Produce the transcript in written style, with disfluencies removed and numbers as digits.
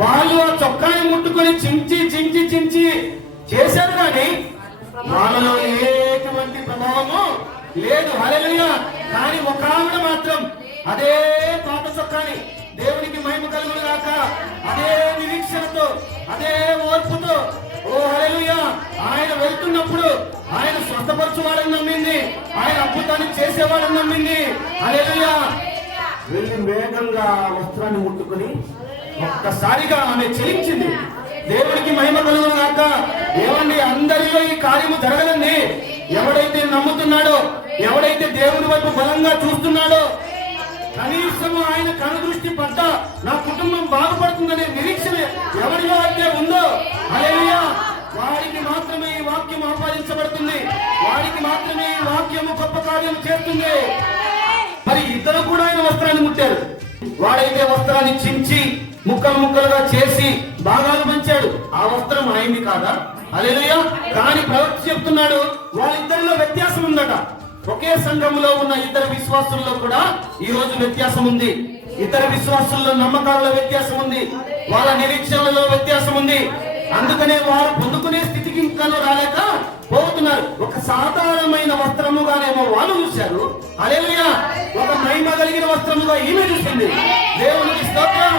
వాళ్ళు ఆ చొక్కాని ముట్టుకొని చించి చించి చించి చేశారు, కానీ వాళ్ళలో ఎటువంటి ప్రభావము లేదు. హల్లెలూయా. కానీ ఒక ఆవిడ మాత్రం అదే పాత చొక్కాని, దేవునికి మహిమ కలుగును గాక, అదే నిరీక్షణతో, అదే ఓర్పుతో, ఓ హల్లెలూయా, ఆయన వెళ్తున్నప్పుడు ఆయన స్వస్థపరచువాడని నమ్మింది, ఆయన అద్భుతాన్ని చేసేవాడని నమ్మింది. హల్లెలూయా. వెళ్ళి వేగంగా వస్త్రాన్ని ముట్టుకుని ఒక్కసారిగా ఆమె చెలించింది. దేవునికి మహిమ కలుగును గాక. ఏమండి, అందరిలో ఈ కార్యము జరగదండి. ఎవడైతే నమ్ముతున్నాడో, ఎవడైతే దేవుని వైపు బలంగా చూస్తున్నాడో, కనీసము ఆయన కనుదృష్టి పడ్డ నా కుటుంబం బాగుపడుతుందనే నిరీక్షణ ఎవరిలో అయితే ఉందో, హల్లెలూయా, వారికి మాత్రమే ఈ వాక్యం ఆపాదించబడుతుంది. వారికి మాత్రమే ఈ వాక్యము గొప్ప కార్యం చేస్తుంది. మరి ఇద్దరు కూడా ఆయన వస్త్రాన్ని ముట్టారు. వాడైతే వస్త్రాన్ని చించి ముక్కలు ముక్కలుగా చేసి భాగాలు పంచాడు, ఆ వస్త్రం ఆయన్ని కాదా? హల్లెలూయా. కానీ ప్రవక్త చెప్తున్నాడు, వాళ్ళిద్దరిలో వ్యత్యాసం ఉందట. ఒకే సంఘంలో ఉన్న ఇద్దరు విశ్వాసుల్లో కూడా ఈ రోజు వ్యత్యాసం ఉంది. ఇతర విశ్వాసుల్లో నమ్మకాలలో వ్యత్యాసం ఉంది, వాళ్ళ నిరీక్షణలో వ్యత్యాసం ఉంది. అందుకనే వారు పొందుకునే స్థితికి ఇంకా రాలేక పోతున్నారు. ఒక సాధారణమైన వస్త్రముగానేమో వాళ్ళు చూశారు, హల్లెలూయా, ఒక మహిమ కలిగిన వస్త్రముగా ఈమె చూసింది. దేవునికి స్తోత్రం.